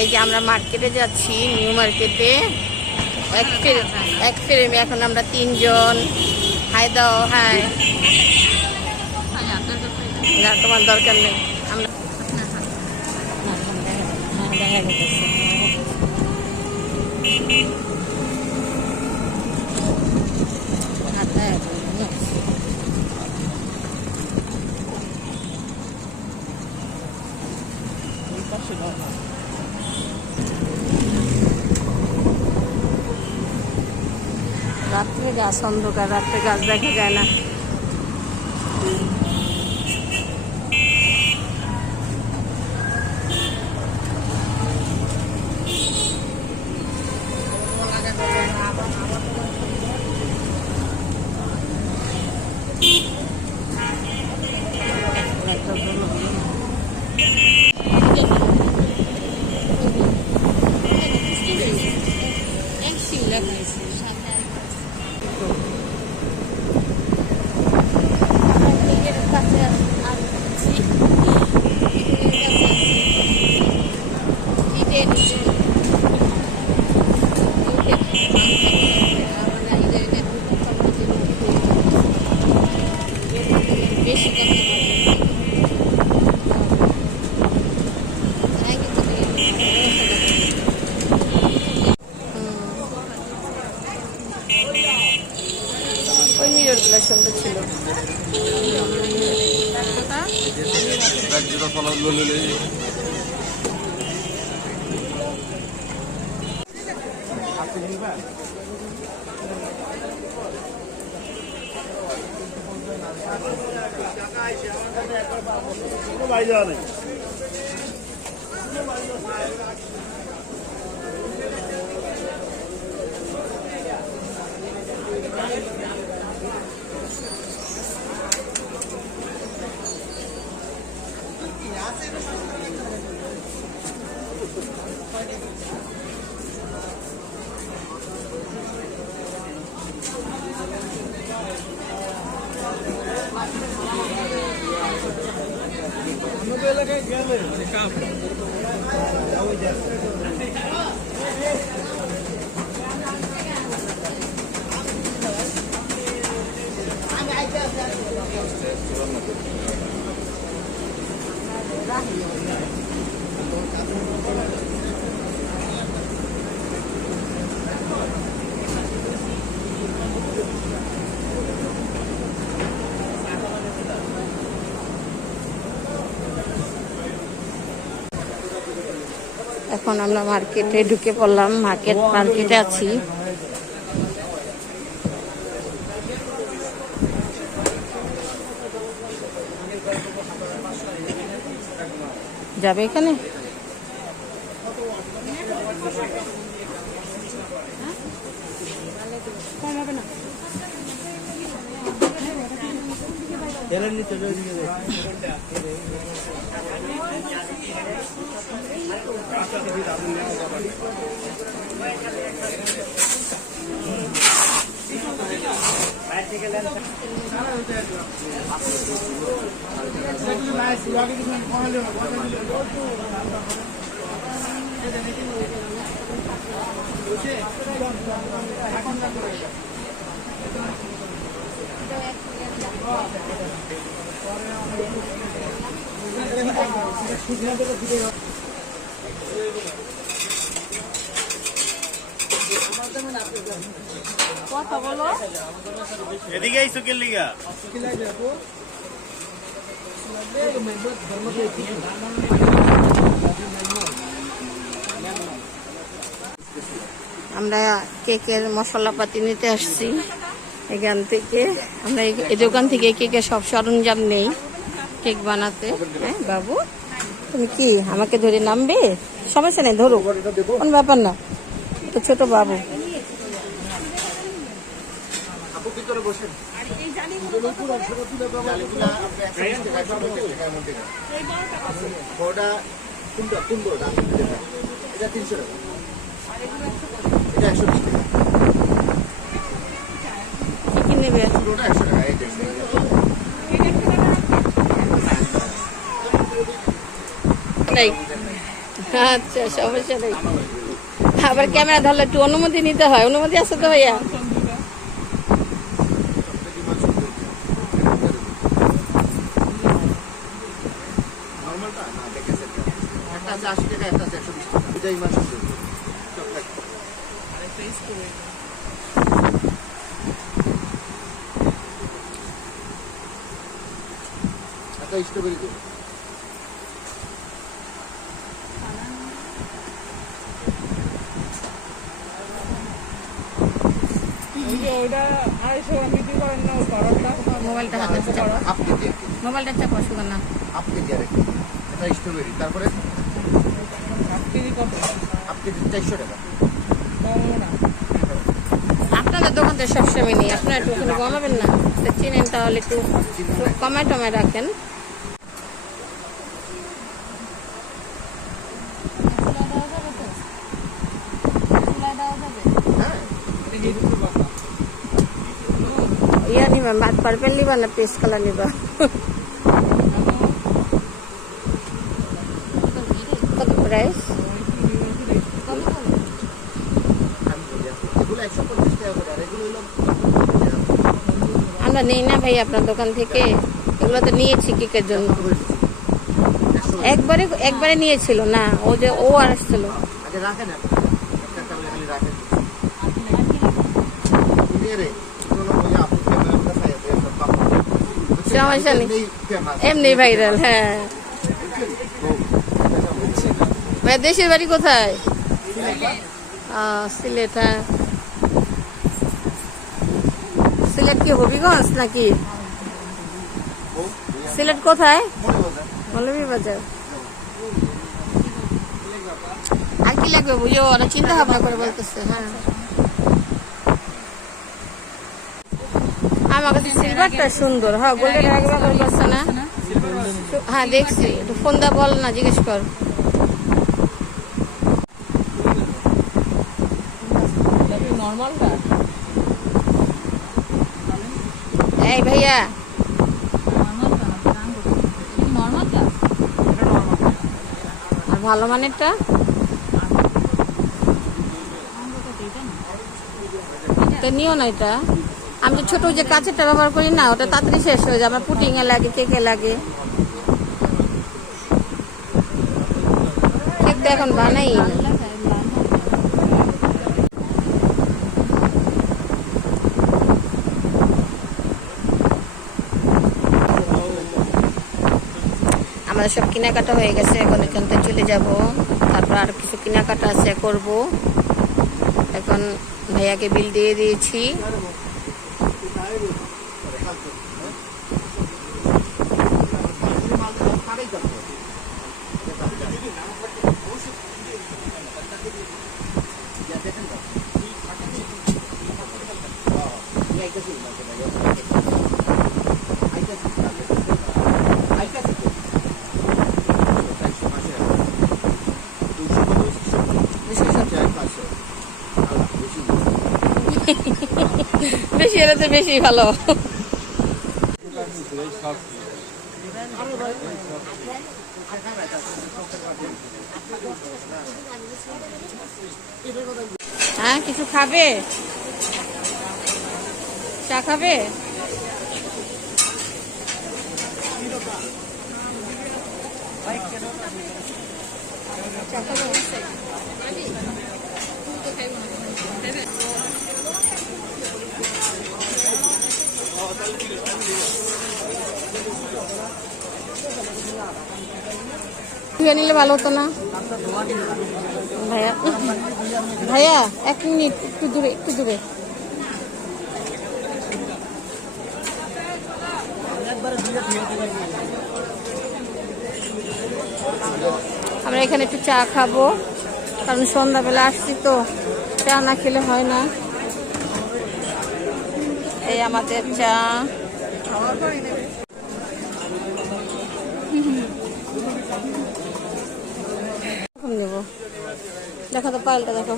এই যে আমরা মার্কেটে যাচ্ছি, নিউ মার্কেটে। এক ফ্রেমে এখন আমরা 3 জন। হাই দাও, হাই। না, তোমার দরকার নেই। আমরা রাত্রে গাছ অন্ধকার, রাত্রে গাছ দেখা যায় না। ওই মিররগুলো সুন্দর ছিল। এখন আমরা মার্কেটে ঢুকে পড়লাম। মার্কেটে আছি। যাবে এখানে? কম হবে না? কথা বলো। এদিকে আইছো কে লিগা? আমরা কেকের মশলাপাতি নিতে আসছি এখান থেকে। আমরা এই দোকান থেকে কেকের সব সরঞ্জাম নেই কেক বানাতে। হ্যাঁ বাবু, তুমি কি আমাকে ধরে নামবে? সমস্যা নেই, ধরো, কোন ব্যাপার না। তো ছোট বাবু। কি নেবে? আচ্ছা, সমস্যা নেই। আবার ক্যামেরা ধরলে একটু অনুমতি নিতে হয়। অনুমতি আছে তো ভাইয়া? নরমালটা না দেখেছে একটা আছে 80 টাকা, একটা আছে 120 টাকা। দুইটাই মাছ সুন্দর। একটা স্ট্রবেরি দেবো। মোবাইলটা হাতে চাপা। হাফ কেজি, মোবাইলটা চাপা শুধু না। হাফ কেজি আর একটা স্ট্রবেরি। তারপরে হাফ কেজি 400 টাকা। আপনাদের দোকান থেকে সবসময় নিই, আপনারা একটু ওখানে কমাবেন না? তো চিনেন, তাহলে একটু কমায় টমায় রাখেন। ইয়া নিবা, পার্পেল নিবা না পিস কালার নিবা? কত প্রাইস? এগুলো 150 টাকা করে, আর এগুলো হলো আমরা নেই না ভাই আপনার দোকান থেকে। এগুলো তো নিয়েছি কেকের জন্য। একবারে নিয়েছিল না, ও যে ও আর আসছিল। আগে রাখেন, একটা তাহলে খালি রাখেন। নিয়ে রে কোনো ওই আপু ক্যামেরা দেখায় দেয় সব পাপা। সমস্যা নেই, এমনি ভাইরাল। হ্যাঁ ভাই, দেশের বাড়ি কোথায়? সিলেট। হ্যাঁ, সিলেট কি হবিগঞ্জ নাকি? সিলেট কোথায়? মৌলভীবাজার। আর কি লাগবে বুঝো, ওরা চিন্তা ভাবনা করে বলতেছে। হ্যাঁ, আমার কাছে সিলভারটা সুন্দর। হ্যাঁ, গোল্ডেন রাখবে বলছে না? হ্যাঁ দেখছি, একটু ফোন দা বল না, জিজ্ঞেস কর। এই ভাইয়া, আর ভালো মানেরটা? তো নিও না এটা। আমি তো ছোট যে কাঁচেরটা ব্যবহার করি না, ওটা তাড়াতাড়ি শেষ হয়ে যায়। আমার পুটিং এ লাগে, কেকে লাগে। কেক তো এখন বানাই না। আমাদের সব কেনাকাটা হয়ে গেছে, এখন এখান থেকে চলে যাব। তারপর আর কিছু কেনাকাটা আছে, করব। এখন ভাইয়াকে বিল দিয়ে দিয়েছি। বেশি এলে তো বেশি ভালো। হ্যাঁ, কিছু খাবে? চা খাবে? চা খাবে? ধুয়ে নিলে ভালো হতো না ভাইয়া? ভাইয়া 1 মিনিট, একটু দূরে, একটু দূরে। আমরা এখানে একটু চা খাবো, কারণ সন্ধ্যাবেলা আসছি তো, চা না খেলে হয় না। এই আমাদের চা। নেব, দেখো তো পায়েলটা দেখো।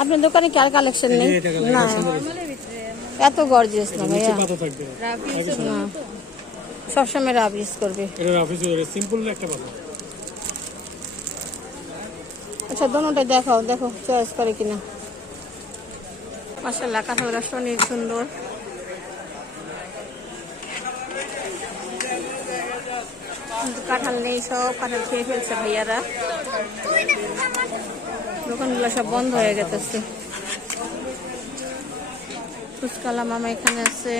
আপনার দোকানে কি আর কালেকশন নেই? না, এত গর্জিয়াস না ভাইয়া। না, সবসময় রাব ইউজ করবে। এটা অফিস সিম্পল একটা কথা। আচ্ছা দোনোটা দেখাও, দেখো চয়েস করে কিনা। মাশাআল্লাহ কাঁঠাল গাছটা অনেক সুন্দর। কিন্তু কাঁঠাল নেই, সব কাঁঠাল খেয়ে ফেলছে ভাইয়ারা। দোকানগুলো সব বন্ধ হয়ে গেছে। ফুচকালা মামা এখানে আছে।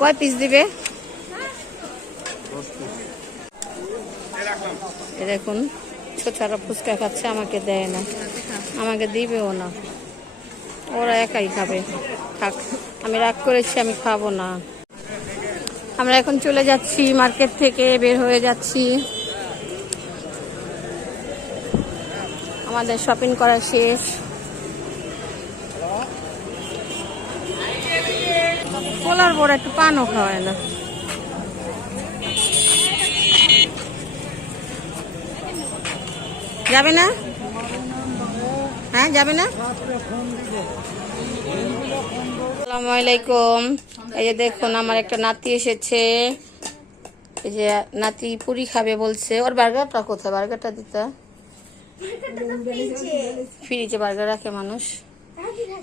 কয় পিস দিবে? দেখুন ছোটরা ফুচকা খাচ্ছে, আমাকে দেয় না, আমাকে দিবেও না, ওরা একাই খাবে। থাক, আমি রাগ করেছি, আমি খাবো না। আমরা এখন চলে যাচ্ছি, মার্কেট থেকে বের হয়ে যাচ্ছি। আমাদের শপিং করা শেষ। পোলার বড় একটু পানও খাওয়ায় না। যাবে না? হ্যাঁ যাবে না? আসসালামু আলাইকুম। এই যে দেখুন আমার একটা নাতি এসেছে। এই যে নাতি পুরি খাবে বলছে। ওর বার্গারটা কোথায়? বার্গারটা দিতে ফ্রিজে বার্গার রাখে মানুষ।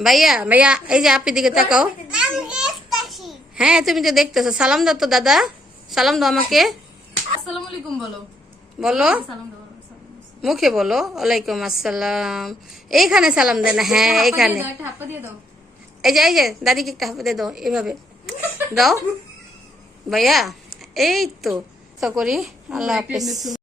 ভাইয়া ভাইয়া এই যে আপনি দিকে তাকাও। হ্যাঁ তুমি তো দেখতেছো। সালাম দাও তো দাদা, সালাম দাও আমাকে। আসসালামু আলাইকুম বলো। বলো, সালাম দাও। মুখে বলো ওয়ালাইকুম আসসালাম। এইখানে সালাম দেয় না। হ্যাঁ এখানে। একটা হাপ্পা দিয়ে দাও। এই যে দাদিকে একটা হাতে দিয়ে দাও, এভাবে দাও ভাইয়া। এই তো করি। আল্লাহ হাফেজ।